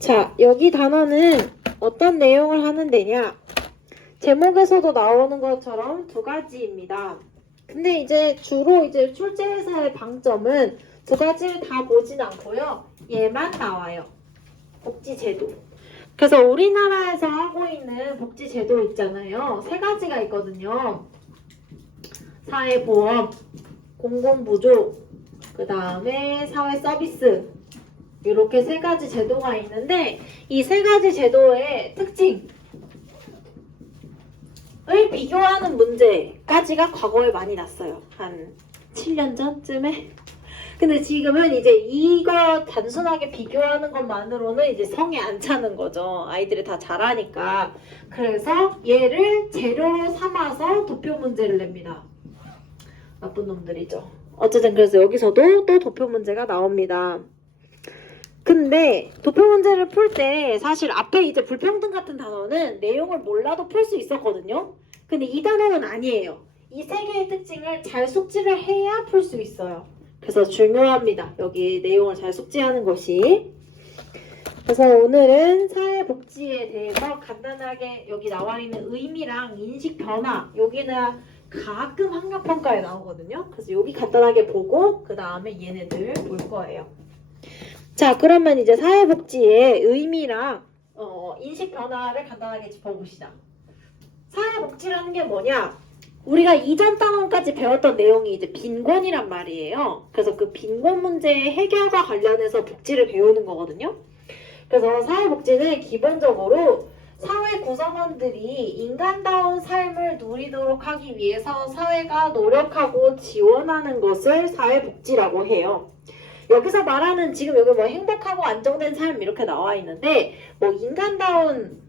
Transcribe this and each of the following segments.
자, 여기 단어는 어떤 내용을 하는 데냐? 제목에서도 나오는 것처럼 두 가지입니다. 근데 이제 주로 이제 출제에서의 방점은 두 가지를 다 보진 않고요. 얘만 나와요. 복지제도. 그래서 우리나라에서 하고 있는 복지제도 있잖아요. 세 가지가 있거든요. 사회보험, 공공부조, 그 다음에 사회서비스. 이렇게 세 가지 제도가 있는데 이 세 가지 제도의 특징을 비교하는 문제까지가 과거에 많이 났어요. 한 7년 전쯤에. 근데 지금은 이제 이거 단순하게 비교하는 것만으로는 이제 성에 안 차는 거죠. 아이들이 다 잘하니까. 그래서 얘를 재료로 삼아서 도표 문제를 냅니다. 나쁜 놈들이죠. 어쨌든 그래서 여기서도 또 도표 문제가 나옵니다. 근데 도표 문제를 풀 때 사실 앞에 이제 불평등 같은 단어는 내용을 몰라도 풀 수 있었거든요. 근데 이 단어는 아니에요. 이 세 개의 특징을 잘 숙지를 해야 풀 수 있어요. 그래서 중요합니다. 여기 내용을 잘 숙지하는 것이. 그래서 오늘은 사회복지에 대해서 간단하게 여기 나와 있는 의미랑 인식 변화, 여기는 가끔 학력평가에 나오거든요. 그래서 여기 간단하게 보고 그 다음에 얘네들 볼 거예요. 자, 그러면 이제 사회복지의 의미랑 인식 변화를 간단하게 짚어봅시다. 사회복지라는 게 뭐냐? 우리가 이전 단원까지 배웠던 내용이 이제 빈곤이란 말이에요. 그래서 그 빈곤 문제의 해결과 관련해서 복지를 배우는 거거든요. 그래서 사회복지는 기본적으로 사회 구성원들이 인간다운 삶을 누리도록 하기 위해서 사회가 노력하고 지원하는 것을 사회복지라고 해요. 여기서 말하는 지금 여기 뭐 행복하고 안정된 삶 이렇게 나와 있는데 뭐 인간다운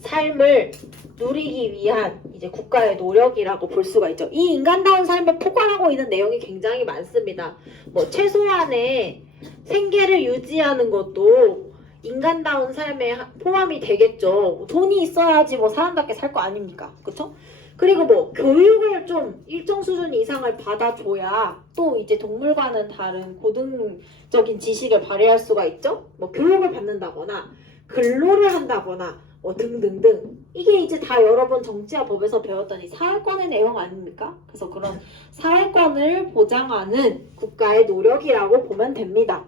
삶을 누리기 위한 이제 국가의 노력이라고 볼 수가 있죠. 이 인간다운 삶을 포괄하고 있는 내용이 굉장히 많습니다. 뭐 최소한의 생계를 유지하는 것도 인간다운 삶에 포함이 되겠죠. 돈이 있어야지 뭐 사람답게 살 거 아닙니까? 그쵸? 그리고 뭐 교육을 좀 일정 수준 이상을 받아줘야 또 이제 동물과는 다른 고등적인 지식을 발휘할 수가 있죠. 뭐 교육을 받는다거나 근로를 한다거나 뭐 등등등. 이게 이제 다 여러분 정치와 법에서 배웠던 이 사회권의 내용 아닙니까? 그래서 그런 사회권을 보장하는 국가의 노력이라고 보면 됩니다.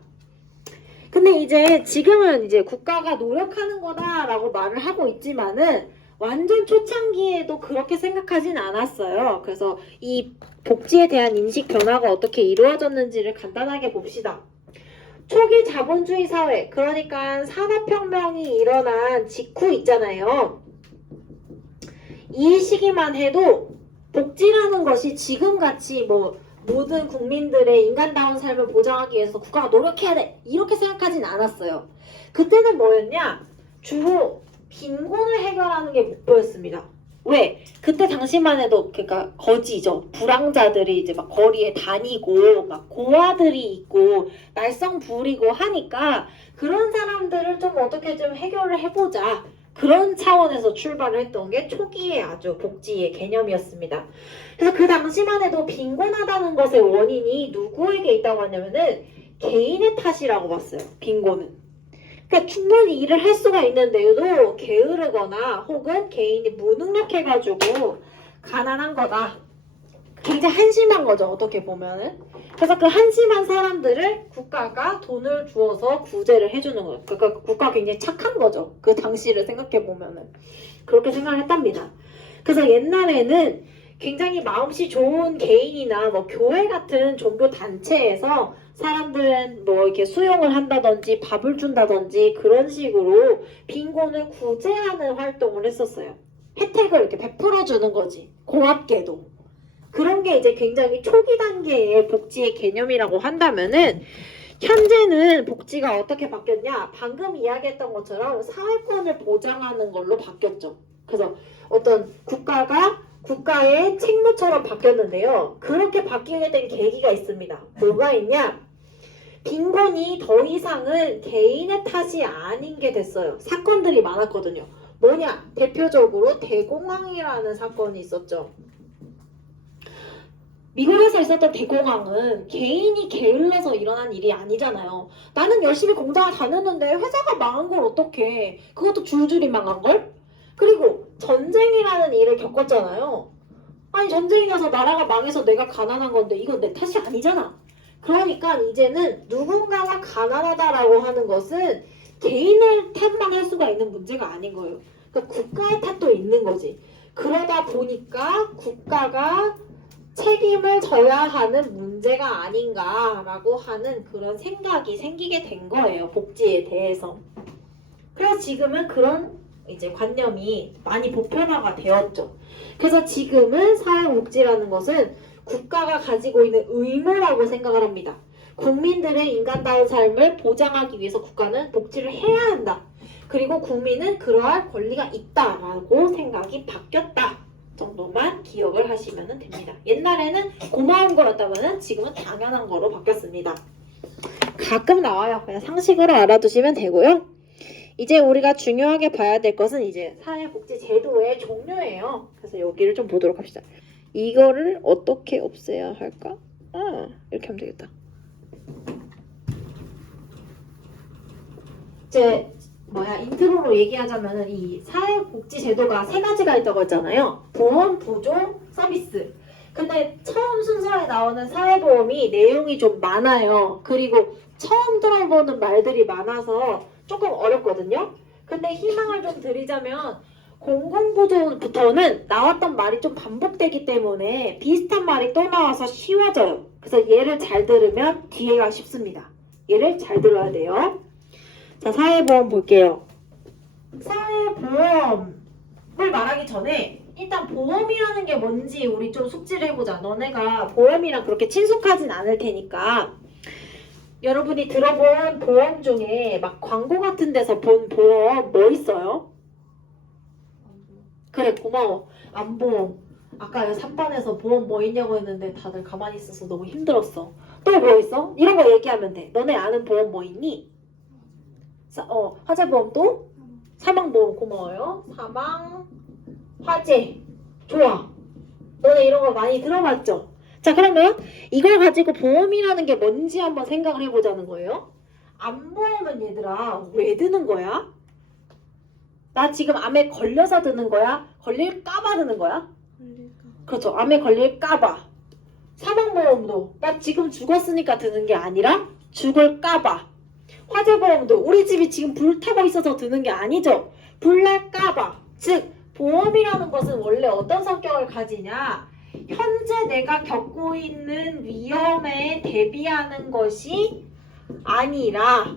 근데 이제 지금은 이제 국가가 노력하는 거다라고 말을 하고 있지만은 완전 초창기에도 그렇게 생각하진 않았어요. 그래서 이 복지에 대한 인식 변화가 어떻게 이루어졌는지를 간단하게 봅시다. 초기 자본주의 사회, 그러니까 산업혁명이 일어난 직후 있잖아요. 이 시기만 해도 복지라는 것이 지금같이 뭐 모든 국민들의 인간다운 삶을 보장하기 위해서 국가가 노력해야 돼 이렇게 생각하진 않았어요. 그때는 뭐였냐? 주로 빈곤을 해결하는 게 목표였습니다. 왜? 그때 당시만 해도 그러니까 거지죠. 불황자들이 이제 막 거리에 다니고 막 고아들이 있고 날성 부리고 하니까 그런 사람들을 좀 어떻게 좀 해결을 해보자. 그런 차원에서 출발을 했던 게 초기의 아주 복지의 개념이었습니다. 그래서 그 당시만 해도 빈곤하다는 것의 원인이 누구에게 있다고 하냐면은 개인의 탓이라고 봤어요. 빈곤은. 그러니까 충분히 일을 할 수가 있는데도 게으르거나 혹은 개인이 무능력해가지고 가난한 거다. 굉장히 한심한 거죠. 어떻게 보면은. 그래서 그 한심한 사람들을 국가가 돈을 주어서 구제를 해주는 거예요. 그러니까 국가가 굉장히 착한 거죠. 그 당시를 생각해 보면은. 그렇게 생각을 했답니다. 그래서 옛날에는 굉장히 마음씨 좋은 개인이나 뭐 교회 같은 종교 단체에서 사람들은 뭐 이렇게 수용을 한다든지 밥을 준다든지 그런 식으로 빈곤을 구제하는 활동을 했었어요. 혜택을 이렇게 베풀어 주는 거지. 고맙게도. 그런 게 이제 굉장히 초기 단계의 복지의 개념이라고 한다면은 현재는 복지가 어떻게 바뀌었냐? 방금 이야기했던 것처럼 사회권을 보장하는 걸로 바뀌었죠. 그래서 어떤 국가의 책무처럼 바뀌었는데요. 그렇게 바뀌게 된 계기가 있습니다. 뭐가 있냐? 빈곤이 더 이상은 개인의 탓이 아닌 게 됐어요. 사건들이 많았거든요. 뭐냐? 대표적으로 대공황이라는 사건이 있었죠. 미국에서 있었던 대공황은 개인이 게을러서 일어난 일이 아니잖아요. 나는 열심히 공장을 다녔는데 회사가 망한 걸 어떡해. 그것도 줄줄이 망한 걸? 그리고 전쟁이라는 일을 겪었잖아요. 아니 전쟁이 나서 나라가 망해서 내가 가난한 건데 이건 내 탓이 아니잖아. 그러니까 이제는 누군가가 가난하다라고 하는 것은 개인의 탓만 할 수가 있는 문제가 아닌 거예요. 그러니까 국가의 탓도 있는 거지. 그러다 보니까 국가가 책임을 져야 하는 문제가 아닌가라고 하는 그런 생각이 생기게 된 거예요. 복지에 대해서. 그래서 지금은 그런 이제 관념이 많이 보편화가 되었죠. 그래서 지금은 사회복지라는 것은 국가가 가지고 있는 의무라고 생각을 합니다. 국민들의 인간다운 삶을 보장하기 위해서 국가는 복지를 해야 한다. 그리고 국민은 그러할 권리가 있다라고 생각이 바뀌었다 정도만 기억을 하시면 됩니다. 옛날에는 고마운 거였다면 지금은 당연한 거로 바뀌었습니다. 가끔 나와요. 그냥 상식으로 알아두시면 되고요. 이제 우리가 중요하게 봐야 될 것은 이제 사회복지 제도의 종류예요. 그래서 여기를 좀 보도록 합시다. 이거를 어떻게 없애야 할까? 이렇게 하면 되겠다. 이제 인트로로 얘기하자면 이 사회복지 제도가 세 가지가 있다고 했잖아요. 보험, 보조, 서비스. 근데 처음 순서에 나오는 사회보험이 내용이 좀 많아요. 그리고 처음 들어보는 말들이 많아서 조금 어렵거든요. 근데 희망을 좀 드리자면 공공보조부터는 나왔던 말이 좀 반복되기 때문에 비슷한 말이 또 나와서 쉬워져요. 그래서 얘를 잘 들으면 뒤에가 쉽습니다. 얘를 잘 들어야 돼요. 자, 사회보험 볼게요. 사회보험을 말하기 전에 일단 보험이라는 게 뭔지 우리 좀 숙지를 해보자. 너네가 보험이랑 그렇게 친숙하진 않을 테니까 여러분이 들어본 보험 중에 막 광고 같은 데서 본 보험 뭐 있어요? 그래, 고마워. 안보험. 아까 3번에서 보험 뭐 있냐고 했는데 다들 가만히 있어서 너무 힘들었어. 또 뭐 있어? 이런 거 얘기하면 돼. 너네 아는 보험 뭐 있니? 화재보험도? 사망보험 고마워요. 사망, 화재. 좋아. 너네 이런 거 많이 들어봤죠? 자, 그러면 이걸 가지고 보험이라는 게 뭔지 한번 생각을 해보자는 거예요. 암보험은 얘들아 왜 드는 거야? 나 지금 암에 걸려서 드는 거야? 걸릴까봐 드는 거야? 그렇죠. 암에 걸릴까봐. 사망보험도 나 지금 죽었으니까 드는 게 아니라 죽을까봐. 화재보험도 우리 집이 지금 불타고 있어서 드는 게 아니죠. 불날까봐. 즉 보험이라는 것은 원래 어떤 성격을 가지냐, 현재 내가 겪고 있는 위험에 대비하는 것이 아니라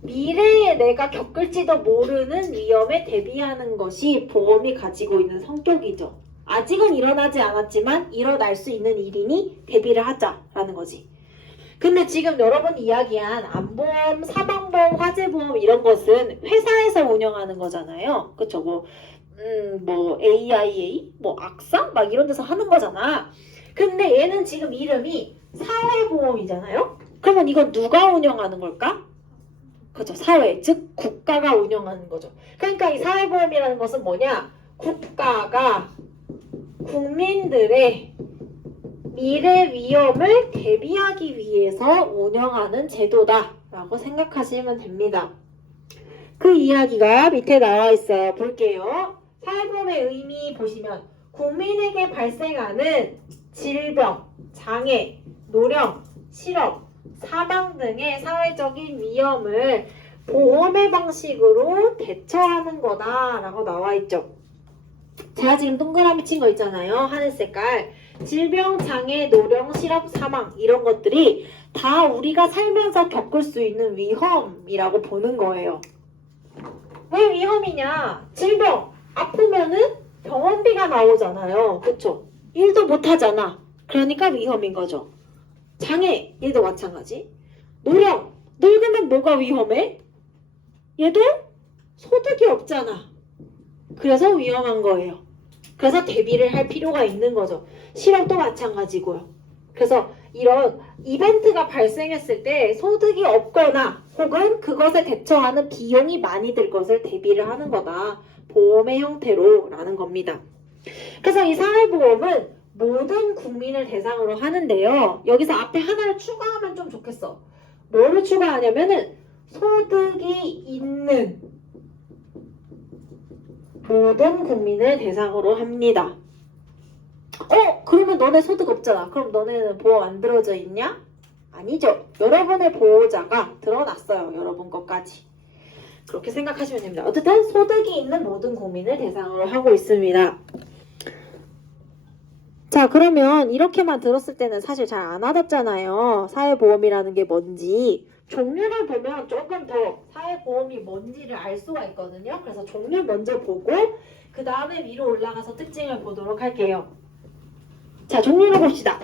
미래에 내가 겪을지도 모르는 위험에 대비하는 것이 보험이 가지고 있는 성격이죠. 아직은 일어나지 않았지만 일어날 수 있는 일이니 대비를 하자라는 거지. 근데 지금 여러분이 이야기한 암보험, 사망보험, 화재보험 이런 것은 회사에서 운영하는 거잖아요. 그쵸? 뭐 AIA, 뭐 악사 막 이런 데서 하는 거잖아. 근데 얘는 지금 이름이 사회보험이잖아요. 그러면 이건 누가 운영하는 걸까? 그죠? 사회, 즉 국가가 운영하는 거죠. 그러니까 이 사회보험이라는 것은 뭐냐? 국가가 국민들의 미래 위험을 대비하기 위해서 운영하는 제도다라고 생각하시면 됩니다. 그 이야기가 밑에 나와 있어요. 볼게요. 사회보험의 의미 보시면 국민에게 발생하는 질병, 장애, 노령, 실업, 사망 등의 사회적인 위험을 보험의 방식으로 대처하는 거다라고 나와 있죠. 제가 지금 동그라미 친 거 있잖아요. 하늘 색깔. 질병, 장애, 노령, 실업, 사망 이런 것들이 다 우리가 살면서 겪을 수 있는 위험이라고 보는 거예요. 왜 위험이냐? 질병, 아프면은 병원비가 나오잖아요. 그쵸? 일도 못하잖아. 그러니까 위험인 거죠. 장애, 얘도 마찬가지. 노령, 늙으면 뭐가 위험해? 얘도 소득이 없잖아. 그래서 위험한 거예요. 그래서 대비를 할 필요가 있는 거죠. 실업도 마찬가지고요. 그래서 이런 이벤트가 발생했을 때 소득이 없거나 혹은 그것에 대처하는 비용이 많이 들 것을 대비를 하는 거다. 보험의 형태로 라는 겁니다. 그래서 이 사회보험은 모든 국민을 대상으로 하는데요. 여기서 앞에 하나를 추가하면 좀 좋겠어. 뭐를 추가하냐면은 소득이 있는 모든 국민을 대상으로 합니다. 그러면 너네 소득 없잖아. 그럼 너네는 보험 안 들어져 있냐? 아니죠. 여러분의 보호자가 드러났어요. 여러분 것까지. 그렇게 생각하시면 됩니다. 어쨌든 소득이 있는 모든 국민을 대상으로 하고 있습니다. 자, 그러면 이렇게만 들었을 때는 사실 잘 안 와닿잖아요. 사회보험이라는 게 뭔지. 종류를 보면 조금 더 사회보험이 뭔지를 알 수가 있거든요. 그래서 종류 먼저 보고 그 다음에 위로 올라가서 특징을 보도록 할게요. 자, 종류를 봅시다.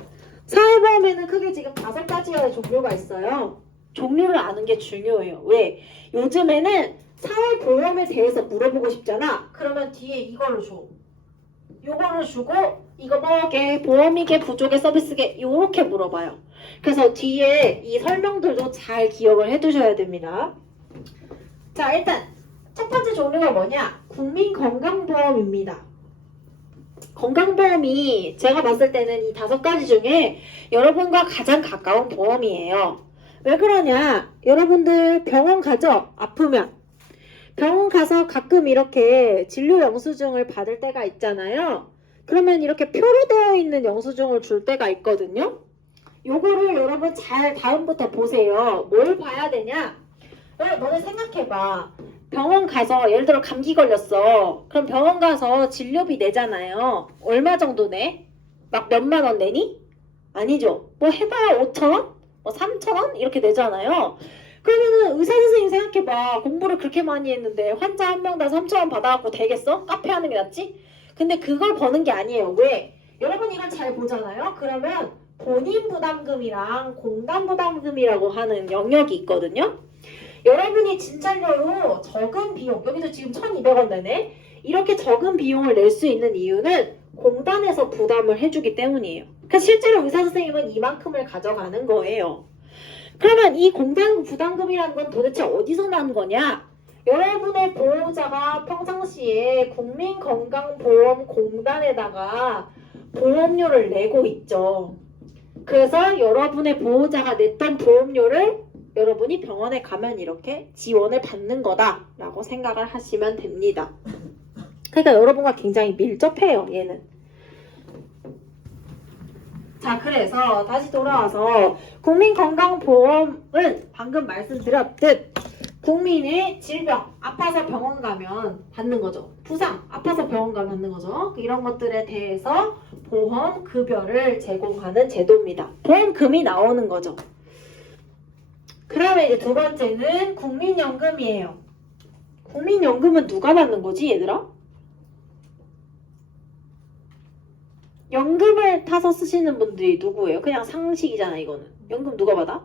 사회보험에는 크게 지금 5가지의 종류가 있어요. 종류를 아는 게 중요해요. 왜? 요즘에는 사회보험에 대해서 물어보고 싶잖아. 그러면 뒤에 이걸로 줘. 요거를 주고 이거 뭐게 보험이게 부족의 서비스게 요렇게 물어봐요. 그래서 뒤에 이 설명들도 잘 기억을 해두셔야 됩니다. 자, 일단 첫 번째 종류가 뭐냐? 국민건강보험입니다. 건강보험이 제가 봤을 때는 이 5가지 중에 여러분과 가장 가까운 보험이에요. 왜 그러냐? 여러분들 병원 가죠? 아프면. 병원 가서 가끔 이렇게 진료 영수증을 받을 때가 있잖아요. 그러면 이렇게 표로 되어 있는 영수증을 줄 때가 있거든요. 요거를 여러분 잘 다음부터 보세요. 뭘 봐야 되냐? 너네 생각해봐. 병원 가서 예를 들어 감기 걸렸어. 그럼 병원 가서 진료비 내잖아요. 얼마 정도 내? 막 몇만 원 내니? 아니죠. 뭐 해봐야 5,000원? 뭐 3,000원? 이렇게 내잖아요. 그러면은 의사 선생님 생각해봐. 공부를 그렇게 많이 했는데 환자 한 명당 3,000원 받아갖고 되겠어? 카페 하는 게 낫지? 근데 그걸 버는 게 아니에요. 왜? 여러분 이걸 잘 보잖아요. 그러면 본인 부담금이랑 공단 부담금이라고 하는 영역이 있거든요. 여러분이 진찰료로 적은 비용, 여기도 지금 1,200원 내네. 이렇게 적은 비용을 낼 수 있는 이유는 공단에서 부담을 해주기 때문이에요. 그러니까 실제로 의사 선생님은 이만큼을 가져가는 거예요. 그러면 이 공단 부담금이라는 건 도대체 어디서 난 거냐? 여러분의 보호자가 평상시에 국민건강보험공단에다가 보험료를 내고 있죠. 그래서 여러분의 보호자가 냈던 보험료를 여러분이 병원에 가면 이렇게 지원을 받는 거다라고 생각을 하시면 됩니다. 그러니까 여러분과 굉장히 밀접해요, 얘는. 자, 그래서 다시 돌아와서 국민건강보험은 방금 말씀드렸듯 국민의 질병, 아파서 병원 가면 받는 거죠. 부상, 아파서 병원 가면 받는 거죠. 이런 것들에 대해서 보험 급여를 제공하는 제도입니다. 보험금이 나오는 거죠. 그다음에 이제 두 번째는 국민연금이에요. 국민연금은 누가 받는 거지, 얘들아? 연금을 타서 쓰시는 분들이 누구예요? 그냥 상식이잖아, 이거는. 연금 누가 받아?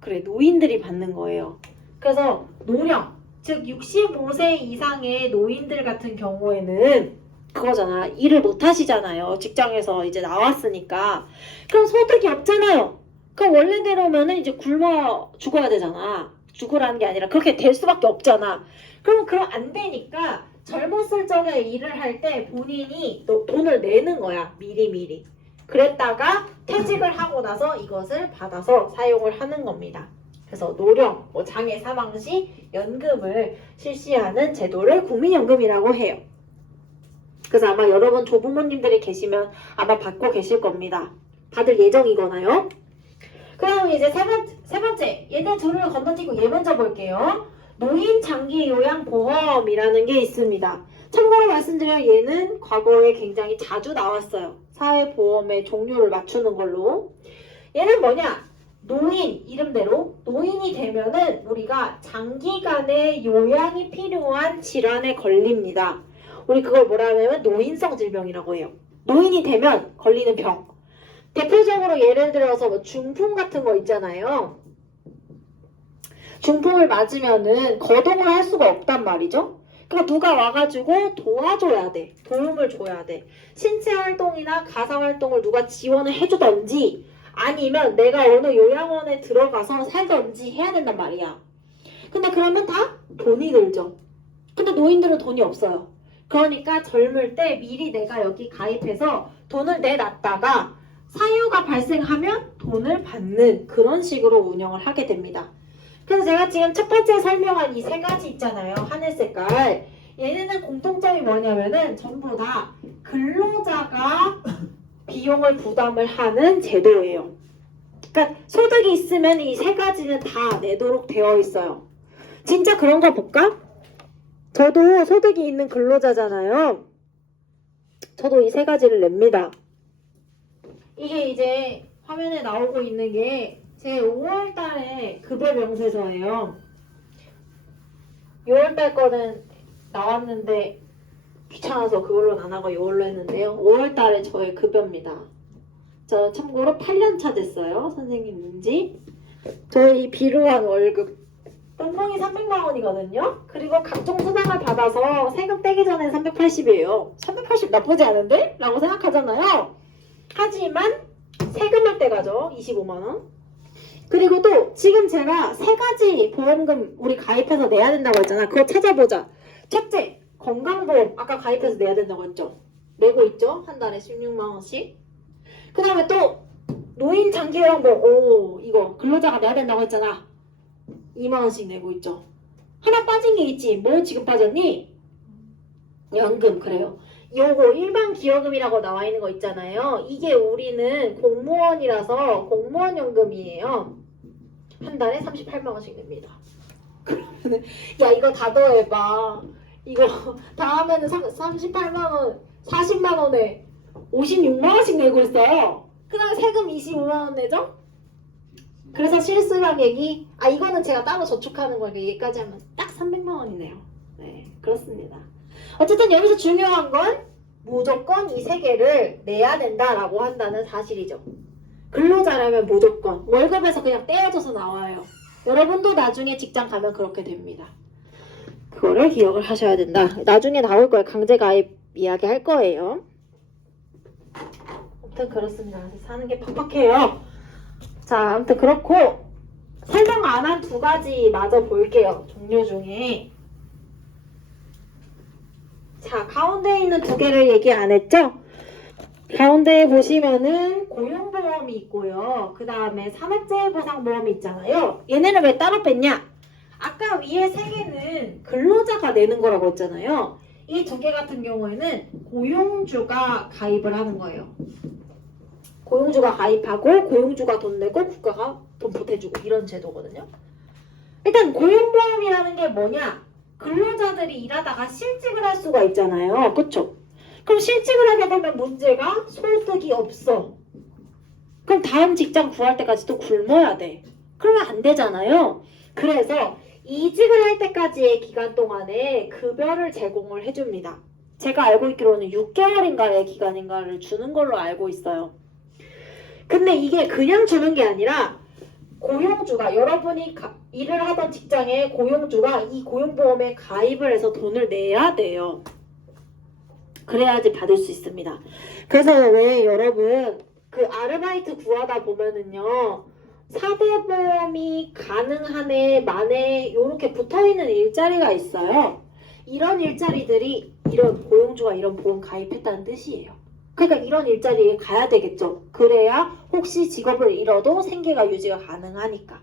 그래, 노인들이 받는 거예요. 그래서 노령, 즉 65세 이상의 노인들 같은 경우에는 그거잖아. 일을 못 하시잖아요. 직장에서 이제 나왔으니까. 그럼 소득이 없잖아요. 그럼 원래대로면은 이제 굶어 죽어야 되잖아. 죽으라는 게 아니라 그렇게 될 수밖에 없잖아. 그럼 안 되니까 젊었을 적에 일을 할 때 본인이 돈을 내는 거야. 미리미리. 그랬다가 퇴직을 하고 나서 이것을 받아서 사용을 하는 겁니다. 그래서 노령, 장애 사망 시 연금을 실시하는 제도를 국민연금이라고 해요. 그래서 아마 여러분 조부모님들이 계시면 아마 받고 계실 겁니다. 받을 예정이거나요. 그 다음에 이제 세 번째, 얘네 둘을 건너뛰고 얘 먼저 볼게요. 노인 장기 요양 보험이라는 게 있습니다. 참고로 말씀드려 얘는 과거에 굉장히 자주 나왔어요. 사회보험의 종류를 맞추는 걸로. 얘는 뭐냐? 노인, 이름대로 노인이 되면은 우리가 장기간의 요양이 필요한 질환에 걸립니다. 우리 그걸 뭐라 하냐면 노인성 질병이라고 해요. 노인이 되면 걸리는 병. 대표적으로 예를 들어서 뭐 중풍 같은 거 있잖아요. 중풍을 맞으면은 거동을 할 수가 없단 말이죠. 그러니까 누가 와가지고 도와줘야 돼. 도움을 줘야 돼. 신체 활동이나 가사 활동을 누가 지원을 해주던지 아니면 내가 어느 요양원에 들어가서 살던지 해야 된단 말이야. 근데 그러면 다 돈이 들죠. 근데 노인들은 돈이 없어요. 그러니까 젊을 때 미리 내가 여기 가입해서 돈을 내놨다가 사유가 발생하면 돈을 받는 그런 식으로 운영을 하게 됩니다. 그래서 제가 지금 첫 번째 설명한 이 세 가지 있잖아요. 하늘 색깔. 얘네는 공통점이 뭐냐면은 전부 다 근로자가 비용을 부담을 하는 제도예요. 그러니까 소득이 있으면 이 세 가지는 다 내도록 되어 있어요. 진짜 그런 거 볼까? 저도 소득이 있는 근로자잖아요. 저도 이 세 가지를 냅니다. 이게 이제 화면에 나오고 있는 게 제 5월 달에 급여 명세서예요. 6월 달 거는 나왔는데 귀찮아서 그걸로 안 하고 이걸로 했는데요. 5월 달에 저의 급여입니다. 저 참고로 8년차 됐어요. 선생님인지. 저희 비루한 월급 연봉이 300만 원이거든요. 그리고 각종 수당을 받아서 세금 떼기 전에 380이에요. 380 나쁘지 않은데? 라고 생각하잖아요. 하지만 세금을 떼가죠. 25만 원. 그리고 또 지금 제가 세 가지 보험금 우리 가입해서 내야 된다고 했잖아. 그거 찾아보자. 첫째, 건강보험 아까 가입해서 내야 된다고 했죠. 내고 있죠. 한 달에 16만 원씩. 그 다음에 또 노인 장기요양보험 오 이거 근로자가 내야 된다고 했잖아. 2만 원씩 내고 있죠. 하나 빠진 게 있지. 뭐 지금 빠졌니? 연금. 그래요. 요거 일반 기여금이라고 나와 있는 거 있잖아요. 이게 우리는 공무원이라서 공무원 연금이에요. 한 달에 38만 원씩 냅니다. 그러면은 야 이거 다 더해봐. 이거 다 하면은 38만 원, 40만 원에 56만 원씩 내고 있어요. 그 다음에 세금 25만 원 내죠? 그래서 실수령액이 이거는 제가 따로 저축하는 거니까 얘까지 하면 딱 300만 원이네요. 네, 그렇습니다. 어쨌든 여기서 중요한 건 무조건 이 세 개를 내야 된다라고 한다는 사실이죠. 근로자라면 무조건 월급에서 그냥 떼어져서 나와요. 여러분도 나중에 직장 가면 그렇게 됩니다. 그거를 기억을 하셔야 된다. 나중에 나올 거예요. 강제 가입 이야기 할 거예요. 아무튼 그렇습니다. 사는 게 팍팍해요. 자, 아무튼 그렇고 설명 안 한 두 가지 마저 볼게요. 종류 중에. 자, 가운데 있는 두 개를 얘기 안 했죠? 가운데 보시면은 고용보험이 있고요. 그 다음에 산업재해보상보험이 있잖아요. 얘네를 왜 따로 뺐냐? 아까 위에 세 개는 근로자가 내는 거라고 했잖아요. 이 두 개 같은 경우에는 고용주가 가입을 하는 거예요. 고용주가 가입하고 고용주가 돈 내고 국가가 돈 보태주고 이런 제도거든요. 일단 고용보험이라는 게 뭐냐? 근로자들이 일하다가 실직을 할 수가 있잖아요. 그쵸? 그럼 실직을 하게 되면 문제가 소득이 없어. 그럼 다음 직장 구할 때까지 또 굶어야 돼. 그러면 안 되잖아요. 그래서 이직을 할 때까지의 기간 동안에 급여를 제공을 해줍니다. 제가 알고 있기로는 6개월인가의 기간인가를 주는 걸로 알고 있어요. 근데 이게 그냥 주는 게 아니라 고용주가 여러분이 일을 하던 직장의 고용주가 이 고용보험에 가입을 해서 돈을 내야 돼요. 그래야지 받을 수 있습니다. 그래서 왜 여러분 그 아르바이트 구하다 보면은요 4대 보험이 가능하네 만에 이렇게 붙어있는 일자리가 있어요. 이런 일자리들이 이런 고용주가 이런 보험 가입했다는 뜻이에요. 그러니까 이런 일자리에 가야 되겠죠. 그래야 혹시 직업을 잃어도 생계가 유지가 가능하니까.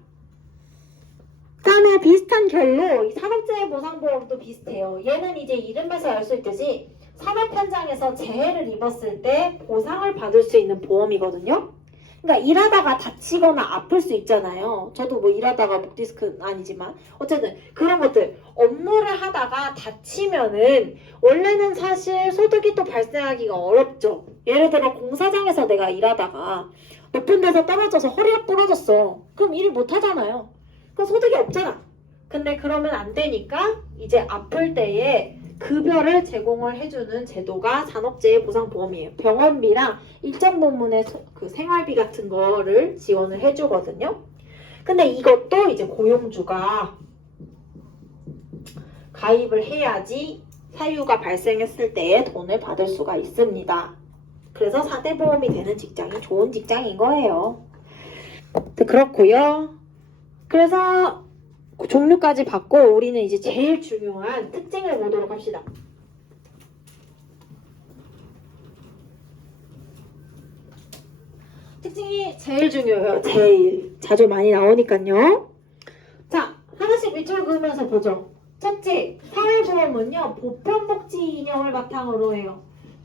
그다음에 비슷한 결로 이 산업재해보상보험도 비슷해요. 얘는 이제 이름에서 알 수 있듯이 산업 현장에서 재해를 입었을 때 보상을 받을 수 있는 보험이거든요. 그러니까 일하다가 다치거나 아플 수 있잖아요. 저도 뭐 일하다가 목 디스크는 아니지만 어쨌든 그런 것들 업무를 하다가 다치면은 원래는 사실 소득이 또 발생하기가 어렵죠. 예를 들어 공사장에서 내가 일하다가 높은 데서 떨어져서 허리가 부러졌어. 그럼 일 못 하잖아요. 그럼 소득이 없잖아. 근데 그러면 안 되니까 이제 아플 때에 급여를 제공을 해주는 제도가 산업재해보상보험이에요. 병원비랑 일정 부분의 그 생활비 같은 거를 지원을 해주거든요. 근데 이것도 이제 고용주가 가입을 해야지 사유가 발생했을 때에 돈을 받을 수가 있습니다. 그래서 4대 보험이 되는 직장이 좋은 직장인 거예요. 그렇고요. 그래서 종류까지 받고 우리는 이제 제일 중요한 특징을 보도록 합시다. 특징이 제일 중요해요. 제일. 자주 많이 나오니까요. 자, 하나씩 밑줄 그으면서 보죠. 첫째, 사회보험은요, 보편복지 이념을 바탕으로 해요.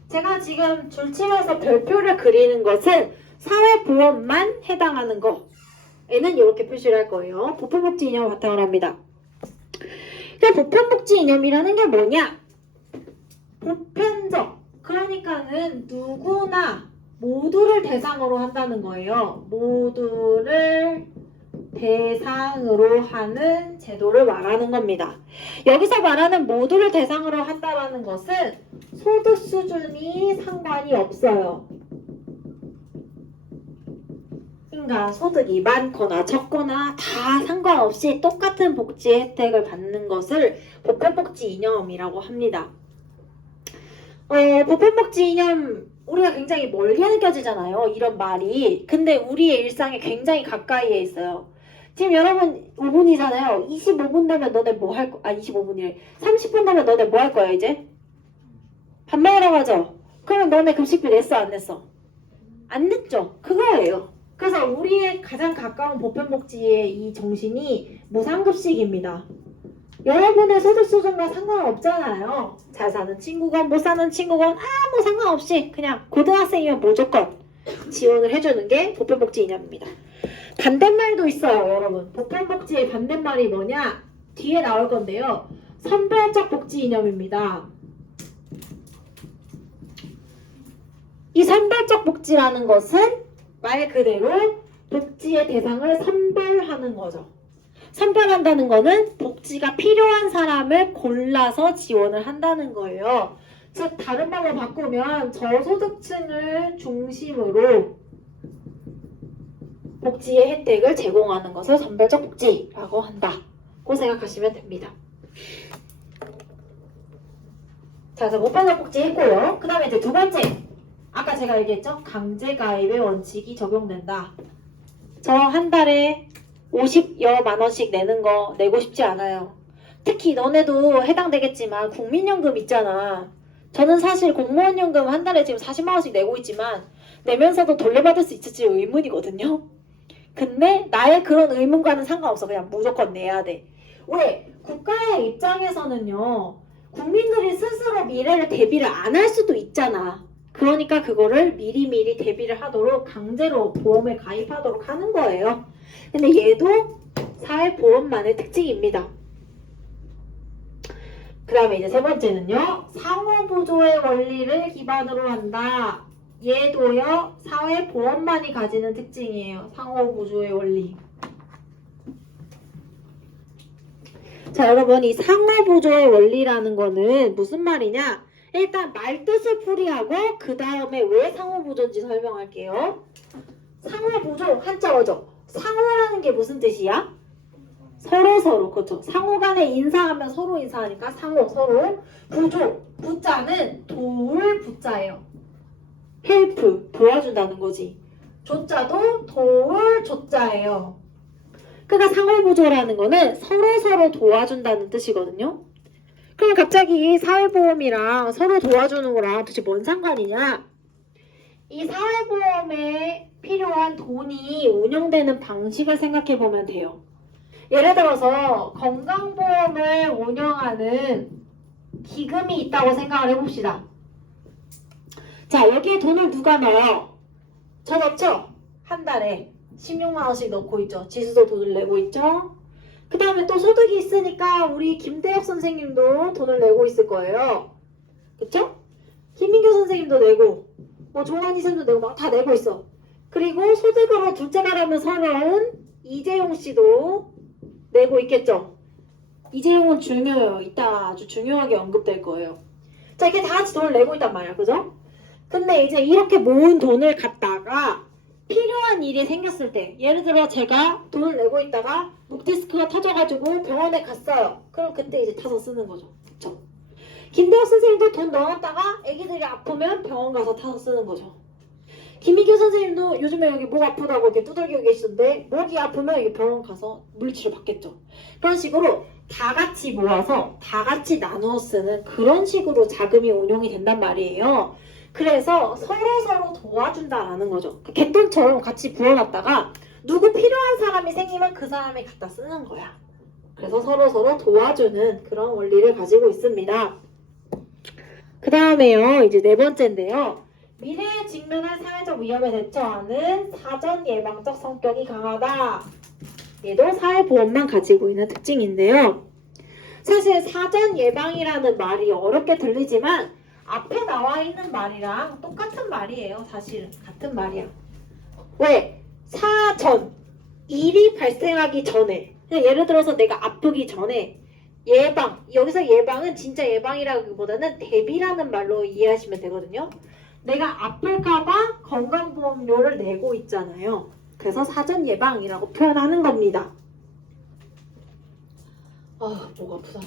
제가 지금 줄치면서 별표를 그리는 것은 사회보험만 해당하는 거에는 이렇게 표시를 할 거예요. 보편복지 이념을 바탕으로 합니다. 보편복지 이념이라는 게 뭐냐? 보편적. 그러니까는 누구나 모두를 대상으로 한다는 거예요. 모두를 대상으로 하는 제도를 말하는 겁니다. 여기서 말하는 모두를 대상으로 한다는 것은 소득 수준이 상관이 없어요. 그러니까 소득이 많거나 적거나 다 상관없이 똑같은 복지 혜택을 받는 것을 보편복지 이념이라고 합니다. 보편복지 이념 우리가 굉장히 멀게 느껴지잖아요. 이런 말이. 근데 우리의 일상에 굉장히 가까이에 있어요. 지금 여러분 5분이잖아요. 25분 되면 너네 뭐 할 거? 25분이래. 30분 되면 너네 뭐 할 거야 이제? 밥 먹으러 가죠? 그러면 너네 급식비 냈어 안 냈어? 안 냈죠? 그거예요. 그래서 우리의 가장 가까운 보편복지의 이 정신이 무상급식입니다. 여러분의 소득 수준과 상관없잖아요. 잘 사는 친구건 못 사는 친구건 아무 상관없이 그냥 고등학생이면 무조건 지원을 해주는 게 보편복지 이념입니다. 반대말도 있어요, 여러분. 보편복지의 반대말이 뭐냐? 뒤에 나올 건데요. 선별적 복지 이념입니다. 이 선별적 복지라는 것은 말 그대로 복지의 대상을 선별하는 거죠. 선별한다는 거는 복지가 필요한 사람을 골라서 지원을 한다는 거예요. 즉 다른 말로 바꾸면 저소득층을 중심으로 복지의 혜택을 제공하는 것을 선별적 복지라고 한다고 생각하시면 됩니다. 자, 그래서 보편적 복지 했고요. 그 다음에 이제 두 번째. 아까 제가 얘기했죠? 강제가입의 원칙이 적용된다. 저 한 달에 50여만 원씩 내는 거 내고 싶지 않아요. 특히 너네도 해당되겠지만 국민연금 있잖아. 저는 사실 공무원연금 한 달에 지금 40만 원씩 내고 있지만 내면서도 돌려받을 수 있을지 의문이거든요. 근데 나의 그런 의문과는 상관없어. 그냥 무조건 내야 돼. 왜? 국가의 입장에서는요. 국민들이 스스로 미래를 대비를 안 할 수도 있잖아. 그러니까 그거를 미리미리 대비를 하도록 강제로 보험에 가입하도록 하는 거예요. 근데 얘도 사회보험만의 특징입니다. 그 다음에 이제 세 번째는요. 상호보조의 원리를 기반으로 한다. 얘도요. 사회보험만이 가지는 특징이에요. 상호보조의 원리. 자, 여러분 이 상호보조의 원리라는 거는 무슨 말이냐? 일단 말뜻을 풀이하고 그 다음에 왜 상호보조인지 설명할게요. 상호보조 한자어죠. 상호라는 게 무슨 뜻이야? 서로 그렇죠. 상호 간에 인사하면 서로 인사하니까 상호 서로. 보조 부자는 도울 부자예요. 헬프 도와준다는 거지. 조자도 도울 조자예요. 그러니까 상호보조라는 거는 서로 도와준다는 뜻이거든요. 그럼 갑자기 사회보험이랑 서로 도와주는 거랑 도대체 뭔 상관이냐? 이 사회보험에 필요한 돈이 운영되는 방식을 생각해 보면 돼요. 예를 들어서 건강보험을 운영하는 기금이 있다고 생각을 해봅시다. 자, 여기에 돈을 누가 넣어요? 저 넣죠? 한 달에 16만 원씩 넣고 있죠. 지수도 돈을 내고 있죠. 그 다음에 또 소득이 있으니까 우리 김대엽 선생님도 돈을 내고 있을 거예요. 그쵸? 김민교 선생님도 내고 뭐 조한희 선생님도 내고 막 다 내고 있어. 그리고 소득으로 둘째 가려면 서러운 이재용 씨도 내고 있겠죠. 이재용은 중요해요. 이따 아주 중요하게 언급될 거예요. 자, 이렇게 다 같이 돈을 내고 있단 말이야. 그죠? 근데 이제 이렇게 모은 돈을 갖다가 필요한 일이 생겼을 때, 예를 들어 제가 돈을 내고 있다가 목디스크가 터져가지고 병원에 갔어요. 그럼 그때 이제 타서 쓰는 거죠. 그쵸? 김대엽 선생님도 돈 넣었다가 애기들이 아프면 병원 가서 타서 쓰는 거죠. 김민규 선생님도 요즘에 여기 목 아프다고 이렇게 두들기고 계시던데 목이 아프면 여기 병원 가서 물리치료 받겠죠. 그런 식으로 다 같이 모아서 다 같이 나누어 쓰는 그런 식으로 자금이 운용이 된단 말이에요. 그래서 서로서로 도와준다라는 거죠. 갯돈처럼 같이 부어놨다가 누구 필요한 사람이 생기면 그 사람이 갖다 쓰는 거야. 그래서 서로서로 도와주는 그런 원리를 가지고 있습니다. 그 다음에요. 이제 네 번째인데요. 미래에 직면할 사회적 위험에 대처하는 사전 예방적 성격이 강하다. 얘도 사회보험만 가지고 있는 특징인데요. 사실 사전 예방이라는 말이 어렵게 들리지만 앞에 나와 있는 말이랑 똑같은 말이에요. 사실은 같은 말이야. 왜? 사전, 일이 발생하기 전에, 그냥 예를 들어서 내가 아프기 전에 예방, 여기서 예방은 진짜 예방이라기보다는 대비라는 말로 이해하시면 되거든요. 내가 아플까봐 건강보험료를 내고 있잖아요. 그래서 사전 예방이라고 표현하는 겁니다. 목 아프다.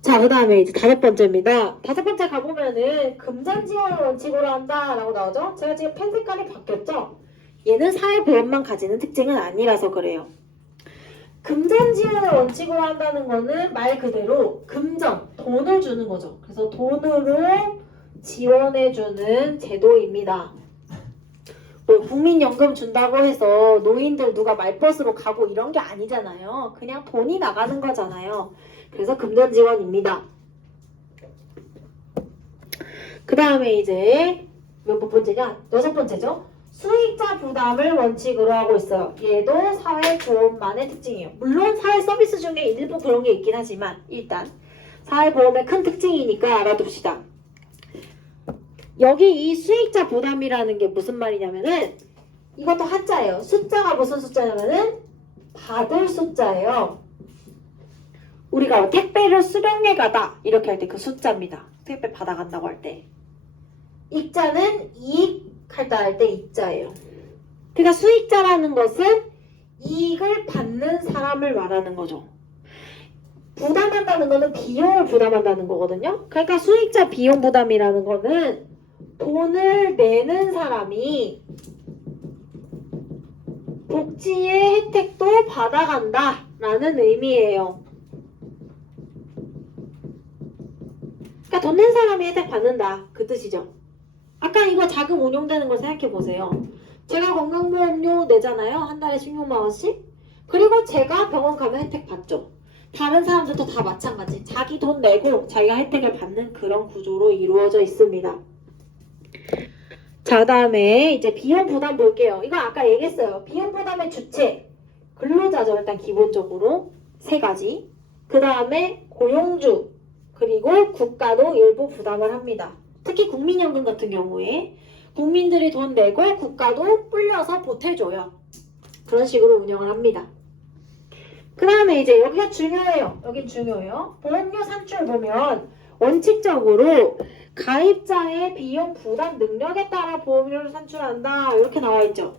자, 그 다음에 이제 다섯 번째입니다. 다섯 번째 가보면은 금전지원을 원칙으로 한다라고 나오죠? 제가 지금 펜 색깔이 바뀌었죠? 얘는 사회보험만 가지는 특징은 아니라서 그래요. 금전지원을 원칙으로 한다는 거는 말 그대로 금전, 돈을 주는 거죠. 그래서 돈으로 지원해주는 제도입니다. 뭐 국민연금 준다고 해서 노인들 누가 말벗으로 가고 이런 게 아니잖아요. 그냥 돈이 나가는 거잖아요. 그래서 금전지원입니다. 그 다음에 이제 몇 번째냐? 여섯 번째죠. 수익자 부담을 원칙으로 하고 있어요. 얘도 사회보험만의 특징이에요. 물론 사회서비스 중에 일부 그런 게 있긴 하지만 일단 사회보험의 큰 특징이니까 알아둡시다. 여기 이 수익자 부담이라는 게 무슨 말이냐면은 이것도 한자예요. 숫자가 무슨 숫자냐면은 받을 숫자예요. 우리가 택배를 수령해 가다 이렇게 할 때 그 숫자입니다. 택배 받아간다고 할 때. 익자는 이익하다 할 때 익자예요. 그러니까 수익자라는 것은 이익을 받는 사람을 말하는 거죠. 부담한다는 거는 비용을 부담한다는 거거든요. 그러니까 수익자 비용 부담이라는 거는 돈을 내는 사람이 복지의 혜택도 받아간다 라는 의미예요. 그러니까 돈 낸 사람이 혜택 받는다 그 뜻이죠. 아까 이거 자금 운용되는 걸 생각해 보세요. 제가 건강보험료 내잖아요. 한 달에 16만 원씩. 그리고 제가 병원 가면 혜택 받죠. 다른 사람들도 다 마찬가지. 자기 돈 내고 자기가 혜택을 받는 그런 구조로 이루어져 있습니다. 자, 그 다음에 이제 비용 부담 볼게요. 이거 아까 얘기했어요. 비용 부담의 주체. 근로자죠. 일단 기본적으로 세 가지. 그 다음에 고용주. 그리고 국가도 일부 부담을 합니다. 특히 국민연금 같은 경우에 국민들이 돈 내고 국가도 불려서 보태줘요. 그런 식으로 운영을 합니다. 그 다음에 이제 여기가 중요해요. 여긴 중요해요. 보험료 산출 보면 원칙적으로 가입자의 비용 부담 능력에 따라 보험료를 산출한다. 이렇게 나와 있죠.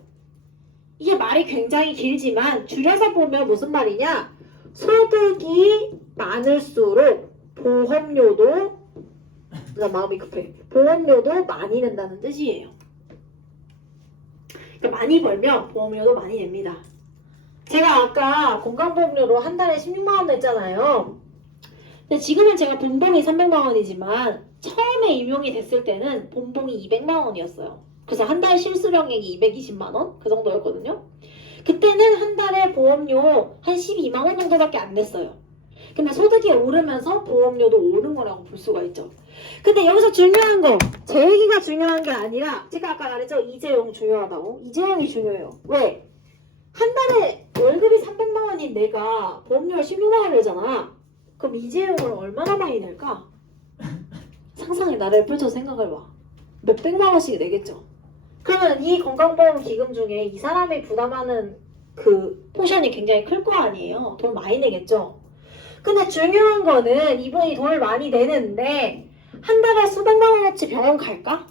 이게 말이 굉장히 길지만 줄여서 보면 무슨 말이냐? 소득이 많을수록 보험료도 나 마음이 급해. 보험료도 많이 낸다는 뜻이에요. 그러니까 많이 벌면 보험료도 많이 냅니다. 제가 아까 건강보험료로 한 달에 16만 원 냈잖아요. 근데 지금은 제가 본봉이 300만 원이지만 처음에 임용이 됐을 때는 본봉이 200만 원이었어요. 그래서 한 달 실수령액이 220만 원? 그 정도였거든요. 그때는 한 달에 보험료 한 12만 원 정도밖에 안 냈어요. 근데 소득이 오르면서 보험료도 오른 거라고 볼 수가 있죠. 근데 여기서 중요한 거, 제 얘기가 중요한 게 아니라 제가 아까 말했죠. 이재용 중요하다고. 이재용이 중요해요. 왜? 한 달에 월급이 300만 원인 내가 보험료를 16만 원 내잖아. 그럼 이재용은 얼마나 많이 낼까? 상상의 나래를 펼쳐서 생각해봐. 몇백만 원씩 내겠죠. 그러면 이 건강보험 기금 중에 이 사람이 부담하는 그 포션이 굉장히 클 거 아니에요. 돈 많이 내겠죠. 근데 중요한 거는 이분이 돈을 많이 내는데 한 달에 수백만 원어치 병원 갈까?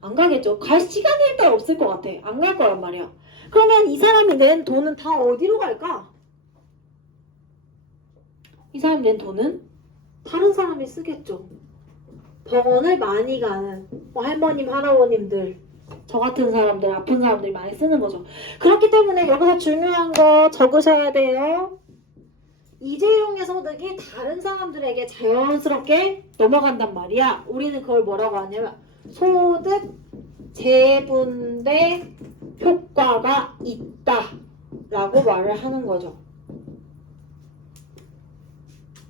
안 가겠죠. 갈 시간이 일단 없을 것 같아. 안 갈 거란 말이야. 그러면 이 사람이 낸 돈은 다 어디로 갈까? 이 사람 낸 돈은 다른 사람이 쓰겠죠. 병원을 많이 가는 뭐 할머님, 할아버님들, 저 같은 사람들, 아픈 사람들이 많이 쓰는 거죠. 그렇기 때문에 여기서 중요한 거 적으셔야 돼요. 이재용의 소득이 다른 사람들에게 자연스럽게 넘어간단 말이야. 우리는 그걸 뭐라고 하냐면 소득 재분배 효과가 있다라고 말을 하는 거죠.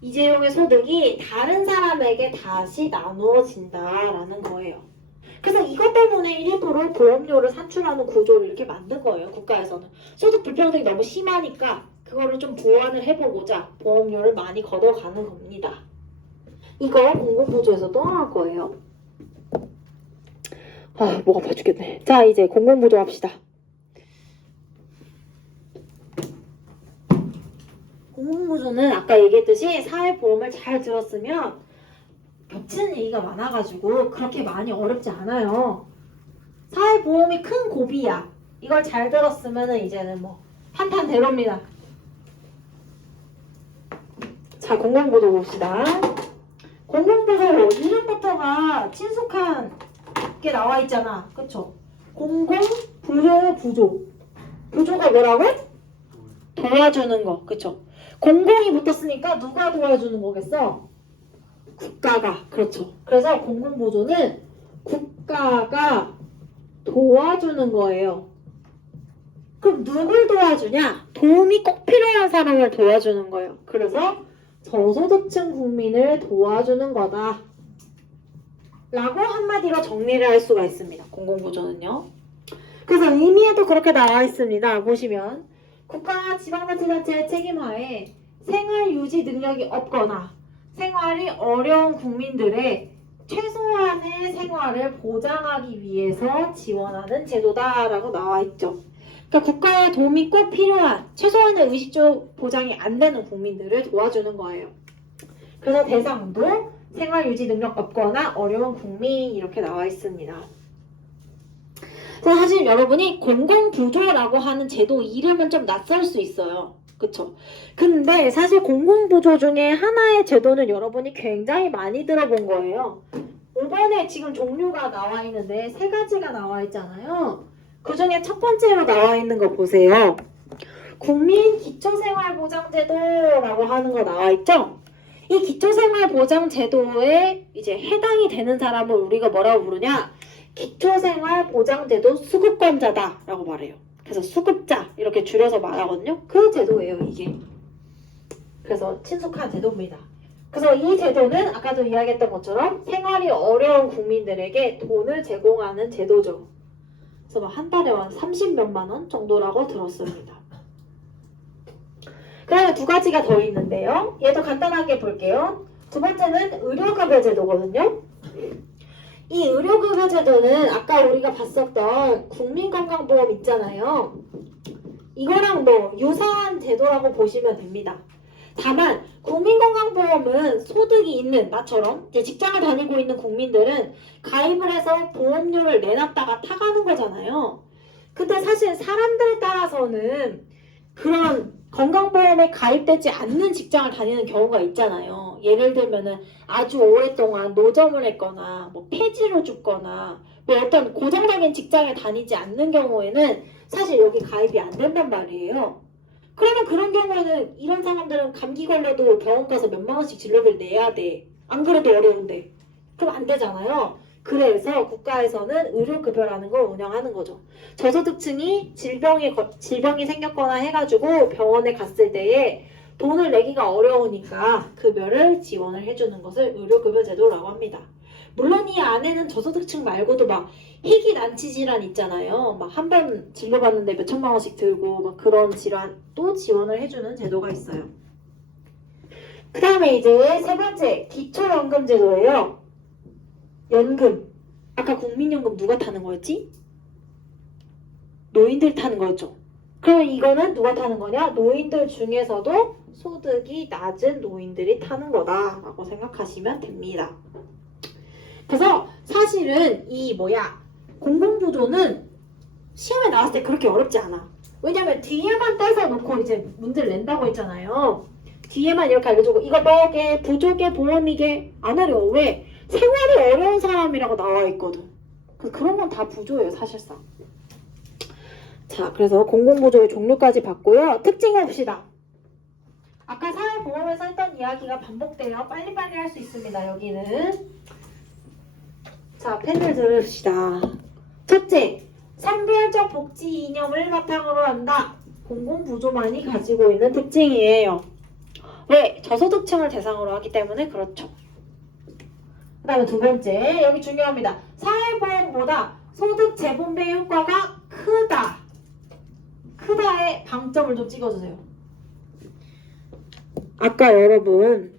이재용의 소득이 다른 사람에게 다시 나누어진다라는 거예요. 그래서 이것 때문에 일부러 보험료를 산출하는 구조를 이렇게 만든 거예요. 국가에서는. 소득 불평등이 너무 심하니까 그거를 좀 보완을 해보고자 보험료를 많이 걷어가는 겁니다. 이거 공공부조에서도 할 거예요. 아, 뭐가 아파 죽겠네. 자, 이제 공공부조 합시다. 공공부조는 아까 얘기했듯이 사회보험을 잘 들었으면 겹치는 얘기가 많아가지고 그렇게 많이 어렵지 않아요. 사회보험이 큰 고비야. 이걸 잘 들었으면 이제는 뭐 한탄대로입니다. 자, 공공부조 봅시다. 공공부조 이름부터가 친숙한 게 나와 있잖아. 그쵸? 공공부조의 부조. 부조가 뭐라고? 도와주는 거. 그쵸? 공공이 붙었으니까 누가 도와주는 거겠어? 국가가. 그렇죠. 그래서 공공보조는 국가가 도와주는 거예요. 그럼 누굴 도와주냐? 도움이 꼭 필요한 사람을 도와주는 거예요. 그래서 저소득층 국민을 도와주는 거다 라고 한마디로 정리를 할 수가 있습니다. 공공보조는요. 그래서 의미에도 그렇게 나와 있습니다. 보시면 국가와 지방자치단체의 책임하에 생활유지 능력이 없거나 생활이 어려운 국민들의 최소한의 생활을 보장하기 위해서 지원하는 제도다라고 나와 있죠. 그러니까 국가의 도움이 꼭 필요한 최소한의 의식적 보장이 안 되는 국민들을 도와주는 거예요. 그래서 대상도 생활유지 능력 없거나 어려운 국민 이렇게 나와 있습니다. 사실 여러분이 공공부조라고 하는 제도 이름은 좀 낯설 수 있어요. 그쵸? 근데 사실 공공부조 중에 하나의 제도는 여러분이 굉장히 많이 들어본 거예요. 5번에 지금 종류가 나와 있는데 3가지가 나와 있잖아요. 그 중에 첫 번째로 나와 있는 거 보세요. 국민기초생활보장제도라고 하는 거 나와 있죠? 이 기초생활보장제도에 이제 해당이 되는 사람을 우리가 뭐라고 부르냐? 기초생활보장제도 수급권자다라고 말해요. 그래서 수급자 이렇게 줄여서 말하거든요. 그 제도예요, 이게. 그래서 친숙한 제도입니다. 그래서 이 제도는 아까도 이야기했던 것처럼 생활이 어려운 국민들에게 돈을 제공하는 제도죠. 그래서 한 달에 한 30몇만 원 정도라고 들었습니다. 그 다음에 2가지가 더 있는데요. 얘도 간단하게 볼게요. 두 번째는 의료급여 제도거든요. 이 의료급여 제도는 아까 우리가 봤었던 국민건강보험 있잖아요. 이거랑 뭐 유사한 제도라고 보시면 됩니다. 다만 국민건강보험은 소득이 있는 나처럼 이제 직장을 다니고 있는 국민들은 가입을 해서 보험료를 내놨다가 타가는 거잖아요. 근데 사실 사람들에 따라서는 그런 건강보험에 가입되지 않는 직장을 다니는 경우가 있잖아요. 예를 들면은 아주 오랫동안 노점을 했거나 뭐 폐지로 죽거나 뭐 어떤 고정적인 직장에 다니지 않는 경우에는 사실 여기 가입이 안 된단 말이에요. 그러면 그런 경우에는 이런 사람들은 감기 걸려도 병원 가서 몇만 원씩 진료비를 내야 돼. 안 그래도 어려운데. 그럼 안 되잖아요. 그래서 국가에서는 의료급여라는 걸 운영하는 거죠. 저소득층이 질병이 생겼거나 해가지고 병원에 갔을 때에 돈을 내기가 어려우니까 급여를 지원을 해주는 것을 의료급여 제도라고 합니다. 물론 이 안에는 저소득층 말고도 막 희귀 난치 질환 있잖아요. 막 한 번 진료받는데 몇천만 원씩 들고 막 그런 질환도 지원을 해주는 제도가 있어요. 그 다음에 이제 3번째 기초연금 제도예요. 연금. 아까 국민연금 누가 타는 거였지? 노인들 타는 거였죠. 그럼 이거는 누가 타는 거냐? 노인들 중에서도 소득이 낮은 노인들이 타는 거다라고 생각하시면 됩니다. 그래서 사실은 이 공공부조는 시험에 나왔을 때 그렇게 어렵지 않아. 왜냐면 뒤에만 떼서 놓고 이제 문제를 낸다고 했잖아요. 뒤에만 이렇게 알려주고 이거 뭐게 부조게 보험이게 안 어려워. 왜? 생활이 어려운 사람이라고 나와 있거든. 그런 건 다 부조예요, 사실상. 자, 그래서 공공부조의 종류까지 봤고요. 특징 봅시다. 아까 사회보험에서 했던 이야기가 반복돼요. 빨리빨리 할 수 있습니다, 여기는. 자, 펜을 들읍시다. 첫째, 선별적 복지 이념을 바탕으로 한다. 공공부조만이 가지고 있는 특징이에요. 왜? 저소득층을 대상으로 하기 때문에 그렇죠. 그 다음에 두 번째, 여기 중요합니다. 사회보험보다 소득 재분배 효과가 크다. 크다의 방점을 좀 찍어주세요. 아까 여러분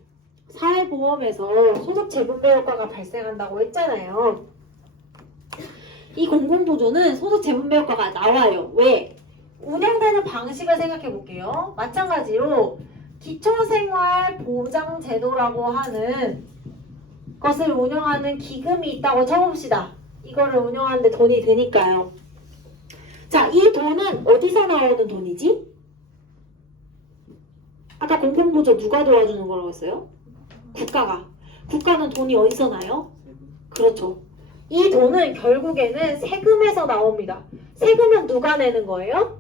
사회보험에서 소득 재분배 효과가 발생한다고 했잖아요. 이 공공보조는 소득 재분배 효과가 나와요. 왜? 운영되는 방식을 생각해 볼게요. 마찬가지로 기초생활보장제도라고 하는 것을 운영하는 기금이 있다고 쳐봅시다. 이거를 운영하는데 돈이 드니까요. 자, 이 돈은 어디서 나오는 돈이지? 아까 공공보조 누가 도와주는 거라고 했어요? 국가가. 국가는 돈이 어디서 나요? 그렇죠. 이 돈은 결국에는 세금에서 나옵니다. 세금은 누가 내는 거예요?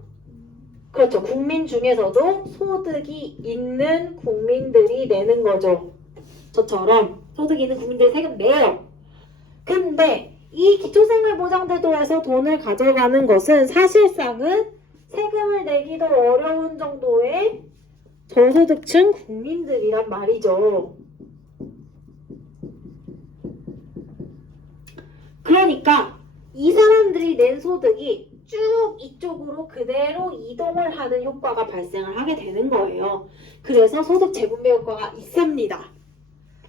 그렇죠. 국민 중에서도 소득이 있는 국민들이 내는 거죠. 저처럼 소득이 있는 국민들이 세금 내요. 근데 이 기초생활보장제도에서 돈을 가져가는 것은 사실상은 세금을 내기도 어려운 정도의 저소득층 국민들이란 말이죠. 그러니까 이 사람들이 낸 소득이 쭉 이쪽으로 그대로 이동을 하는 효과가 발생을 하게 되는 거예요. 그래서 소득 재분배 효과가 있습니다.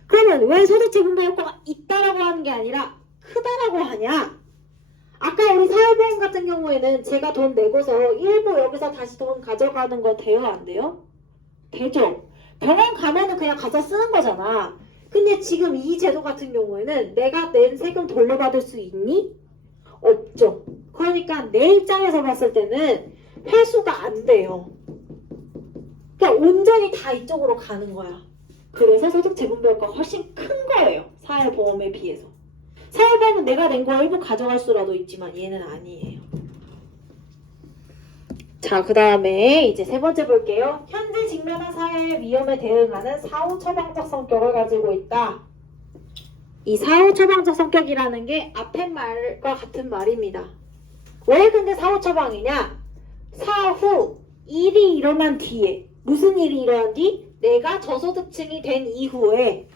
그러면 왜 소득 재분배 효과가 있다라고 하는 게 아니라 크다라고 하냐? 아까 우리 사회보험 같은 경우에는 제가 돈 내고서 일부 여기서 다시 돈 가져가는 거 돼요? 안 돼요? 되죠. 병원 가면은 그냥 가서 쓰는 거잖아. 근데 지금 이 제도 같은 경우에는 내가 낸 세금 돌려받을 수 있니? 없죠. 그러니까 내 입장에서 봤을 때는 회수가 안 돼요. 그러니까 온전히 다 이쪽으로 가는 거야. 그래서 소득 재분배 효과가 훨씬 큰 거예요. 사회보험에 비해서. 사회보험은 내가 낸 거 일부 가져갈 수라도 있지만 얘는 아니에요. 자, 그 다음에 이제 세 번째 볼게요. 현재 직면한 사회의 위험에 대응하는 사후 처방적 성격을 가지고 있다. 이 사후 처방적 성격이라는 게 앞에 말과 같은 말입니다. 왜 근데 사후 처방이냐? 사후 일이 일어난 뒤에 무슨 일이 일어난 뒤? 내가 저소득층이 된 이후에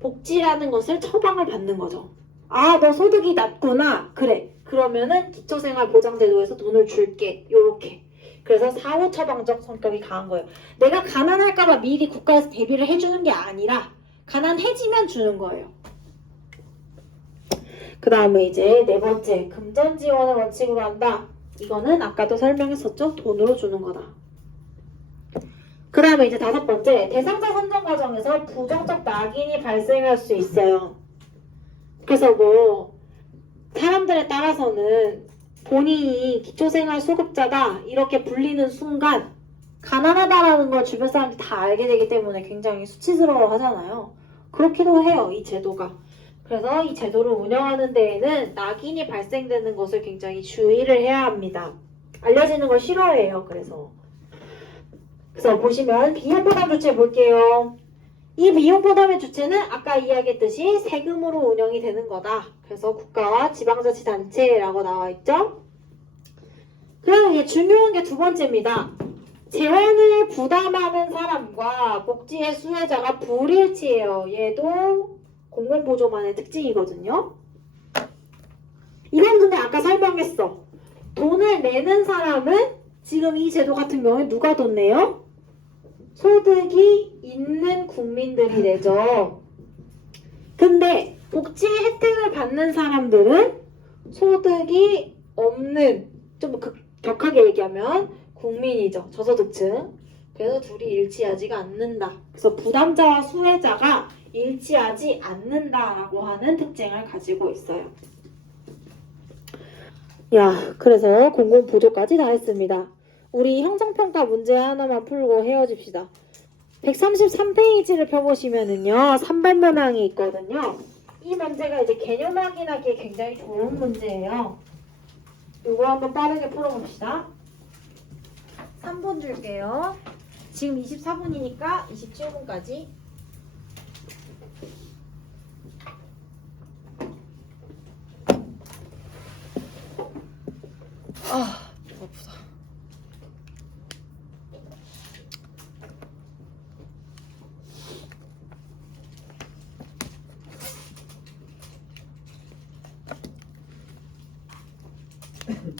복지라는 것을 처방을 받는 거죠. 아, 너 소득이 낮구나. 그래. 그러면은 기초생활보장제도에서 돈을 줄게. 요렇게. 그래서 사후 처방적 성격이 강한 거예요. 내가 가난할까봐 미리 국가에서 대비를 해주는 게 아니라 가난해지면 주는 거예요. 그 다음에 이제 네 번째, 금전 지원을 원칙으로 한다. 이거는 아까도 설명했었죠? 돈으로 주는 거다. 그 다음에 이제 다섯 번째, 대상자 선정 과정에서 부정적 낙인이 발생할 수 있어요. 그래서 뭐 사람들에 따라서는 본인이 기초생활수급자다 이렇게 불리는 순간 가난하다라는 걸 주변 사람들이 다 알게 되기 때문에 굉장히 수치스러워 하잖아요. 그렇기도 해요, 이 제도가. 그래서 이 제도를 운영하는 데에는 낙인이 발생되는 것을 굉장히 주의를 해야 합니다. 알려지는 걸 싫어해요. 그래서 보시면 비용부담 주체 볼게요. 이 비용부담의 주체는 아까 이야기했듯이 세금으로 운영이 되는 거다. 그래서 국가와 지방자치단체라고 나와 있죠. 그럼 이게 중요한 게 두 번째입니다. 재원을 부담하는 사람과 복지의 수혜자가 불일치해요. 얘도 공공보조만의 특징이거든요. 이건 근데 아까 설명했어. 돈을 내는 사람은 지금 이 제도 같은 경우에 누가 돈 내요? 소득이 있는 국민들이 내죠. 근데 복지 혜택을 받는 사람들은 소득이 없는, 좀 격하게 얘기하면 국민이죠. 저소득층. 그래서 둘이 일치하지가 않는다. 그래서 부담자와 수혜자가 일치하지 않는다라고 하는 특징을 가지고 있어요. 야, 그래서 공공보조까지 다 했습니다. 우리 형성평가 문제 하나만 풀고 헤어집시다. 133페이지를 펴보시면은요, 3번면항이 있거든요. 이 문제가 이제 개념 확인하기에 굉장히 좋은 문제예요. 이거 한번 빠르게 풀어봅시다. 3분 줄게요. 지금 24분이니까 27분까지. 지금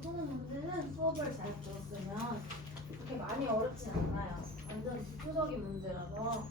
푸는 문제는 수업을 잘 들었으면 그렇게 많이 어렵진 않아요. 완전 기초적인 문제라서.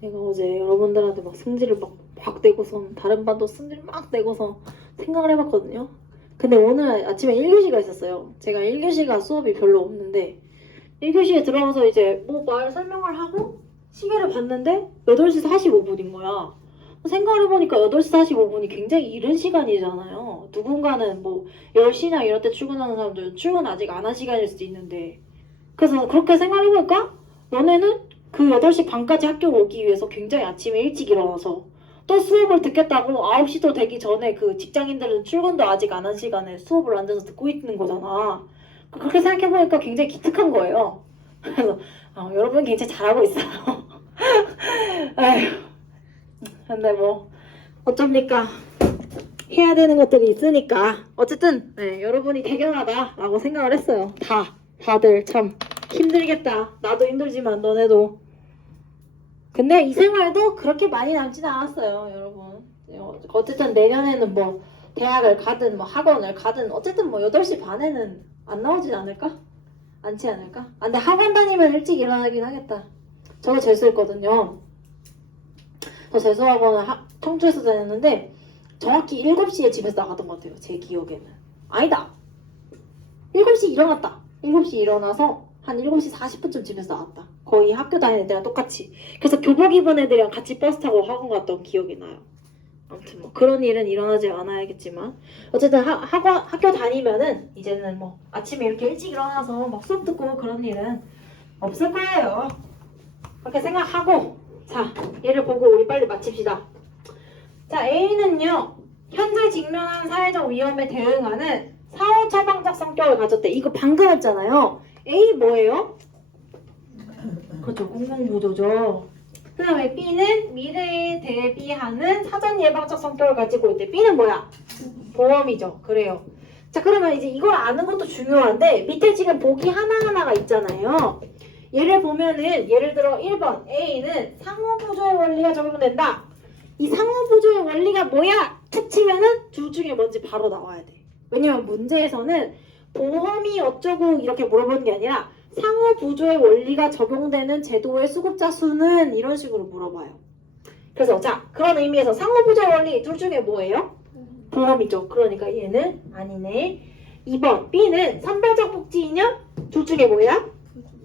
제가 어제 여러분들한테 막 승질을 막 내고서 다른 반도 승질 막 내고서 생각을 해봤거든요. 근데 오늘 아침에 1교시가 있었어요. 제가 1교시가 수업이 별로 없는데 1교시에 들어가서 이제 뭐 말 설명을 하고 시계를 봤는데 8시 45분인 거야. 생각을 해보니까 8시 45분이 굉장히 이른 시간이잖아요. 누군가는 뭐 10시나 이럴 때 출근하는 사람들은 출근 아직 안 한 시간일 수도 있는데, 그래서 그렇게 생각해보니까 너네는 그 8시 반까지 학교 오기 위해서 굉장히 아침에 일찍 일어나서 또 수업을 듣겠다고 9시도 되기 전에 그 직장인들은 출근도 아직 안 한 시간에 수업을 앉아서 듣고 있는 거잖아. 그렇게 생각해보니까 굉장히 기특한 거예요. 그래서 여러분 굉장히 잘하고 있어요. 에휴. 근데 뭐 어쩝니까? 해야 되는 것들이 있으니까 어쨌든 네, 여러분이 대견하다라고 생각을 했어요. 다들 참 힘들겠다. 나도 힘들지만 너네도. 근데 이 생활도 그렇게 많이 남진 않았어요, 여러분. 어쨌든 내년에는 뭐 대학을 가든 뭐 학원을 가든 어쨌든 뭐 8시 반에는 안 나오진 않을까? 않지 않을까? 근데 학원 다니면 일찍 일어나긴 하겠다. 저도 재수했거든요. 저 재수학원을 청주에서 다녔는데 정확히 7시에 집에서 나갔던 것 같아요, 제 기억에는. 아니다, 7시 일어났다. 7시 일어나서 한 7시 40분쯤 집에서 나왔다. 거의 학교 다니는 애들이랑 똑같이. 그래서 교복 입은 애들이랑 같이 버스 타고 학원 갔던 기억이 나요. 아무튼 뭐 그런 일은 일어나지 않아야겠지만 어쨌든 학교 다니면은 이제는 뭐 아침에 이렇게 일찍 일어나서 막 수업 듣고 그런 일은 없을 거예요. 그렇게 생각하고, 자, 얘를 보고 우리 빨리 마칩시다. 자, A는요, 현재 직면한 사회적 위험에 대응하는 사후 처방적 성격을 가졌대. 이거 방금 했잖아요. A 뭐예요? 그렇죠, 공공보조죠. 그 다음에 B는 미래에 대비하는 사전 예방적 성격을 가지고 있대. B는 뭐야? 보험이죠. 그래요. 자, 그러면 이제 이걸 아는 것도 중요한데 밑에 지금 보기 하나하나가 있잖아요. 얘를 보면은 예를 들어 1번 A는 상호보조의 원리가 적용된다. 이 상호보조의 원리가 뭐야? 툭 치면은 둘 중에 뭔지 바로 나와야 돼. 왜냐면 문제에서는 보험이 어쩌고 이렇게 물어보는 게 아니라 상호보조의 원리가 적용되는 제도의 수급자 수는 이런 식으로 물어봐요. 그래서 자, 그런 의미에서 상호보조의 원리 둘 중에 뭐예요? 보험이죠. 그러니까 얘는 아니네. 2번 B는 선별적 복지 이념 둘 중에 뭐야?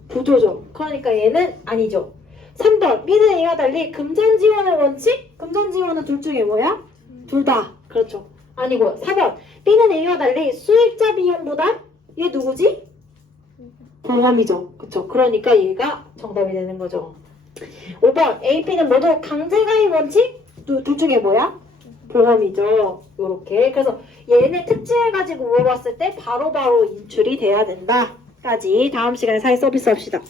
보조죠. 그러니까 얘는 아니죠. 3번 B는 A와 달리 금전지원의 원칙? 금전지원은 둘 중에 뭐야? 둘 다. 그렇죠. 아니고 4번 B는 A와 달리 수익자 비용 부담? 얘 누구지? 보험이죠. 그쵸. 그러니까 얘가 정답이 되는 거죠. 5번 AP는 모두 강제가입 원칙? 둘 중에 뭐야? 보험이죠. 요렇게. 그래서 얘네 특징을 가지고 물어봤을 때 바로바로 인출이 돼야 된다. 까지 다음 시간에 사회 서비스 합시다.